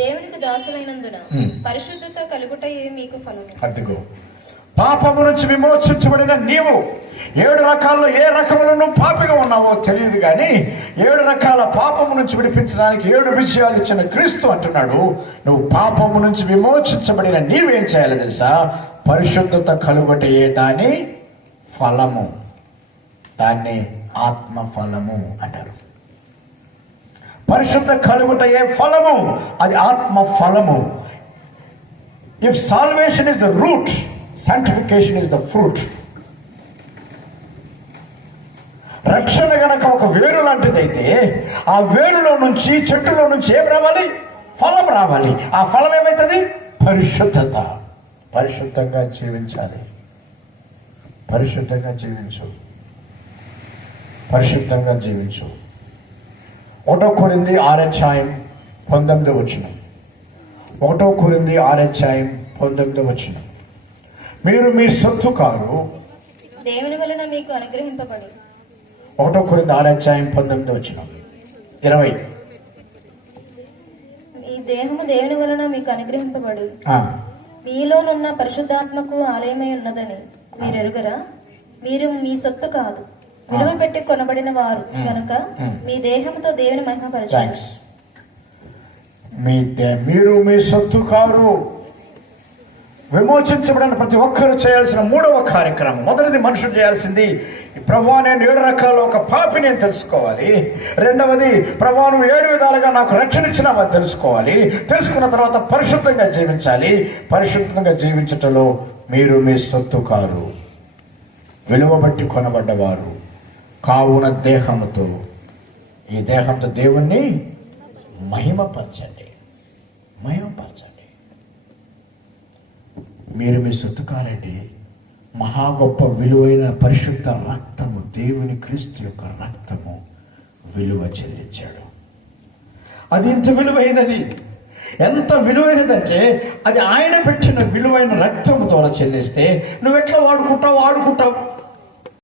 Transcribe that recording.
దేవునికి దాసులైనందున పరిశుద్ధత కలుగుటయే మీకు ఫలము. అదిగో, పాపము నుంచి విమోచించబడిన నీవు 7 రకాల్లో ఏ రకములో నువ్వు పాపిగా ఉన్నావో తెలియదు, కానీ 7 రకాల పాపము నుంచి విడిపించడానికి 7 విజయాలు ఇచ్చిన క్రీస్తు అంటున్నాడు, నువ్వు పాపము నుంచి విమోచించబడిన నీవేం చేయాలి తెలుసా? పరిశుద్ధత కలుగుటయే దాని ఫలము. దాన్ని ఆత్మ ఫలము అంటారు. పరిశుద్ధ కలుగుటయే ఫలము, అది ఆత్మ ఫలము. If salvation is the route, sanctification is the fruit. రక్షణ గనక ఒక వేరు లాంటిదైతే ఆ వేరులో నుంచి, చెట్టులో నుంచి ఏం రావాలి? ఫలం రావాలి. ఆ ఫలం ఏమవుతుంది? పరిశుద్ధత. పరిశుద్ధంగా జీవించాలి. పరిశుద్ధంగా జీవించు. పరిశుద్ధంగా జీవించు. 1 కొరింథీ 6:19 1 కొరింథీ 6:19 మీరు మీ సొత్తు కారు, దేవుని వలన మీకు అనుగ్రహింపబడి. 1 కొరింథీ 6:19 20 ఈ దేహము దేవుని వలన మీకు అనుగ్రహింపబడు మీలోనున్న పరిశుద్ధాత్మకు ఆలయమై ఉన్నదని మీరు ఎరుగరా? మీరు మీ సొత్తు కాదు, విలువ పెట్టి కొనబడిన వారు కనుక మీ దేహంతో దేవుని మహిమపరచండి. మీరు మీ సొత్తు కారు. విమోచించబడిన ప్రతి ఒక్కరు చేయాల్సిన 3వ కార్యక్రమం. మొదటిది మనుషులు చేయాల్సింది, ప్రభువా నేను 7 రకాల ఒక పాపి నేను తెలుసుకోవాలి. రెండవది, ప్రభువా నువ్వు 7 విధాలుగా నాకు రక్షణ ఇచ్చినావని తెలుసుకోవాలి. తెలుసుకున్న తర్వాత పరిశుద్ధంగా జీవించాలి. పరిశుద్ధంగా జీవించటంలో మీరు మీ సొత్తు కారు, విలువ బట్టి కొనబడ్డవారు కావున దేహముతో, ఈ దేహంతో దేవుణ్ణి మహిమపరచండి. మహిమపరచండి. మీరు మీ సొత్తు కారండి. మహా గొప్ప విలువైన పరిశుద్ధ రక్తము, దేవుని క్రీస్తు యొక్క రక్తము విలువ చెల్లించాడు. అది ఎంత విలువైనది! ఎంత విలువైనదంటే అది ఆయన పెట్టిన విలువైన రక్తము ద్వారా చెల్లిస్తే నువ్వెట్లా వాడుకుంటావు?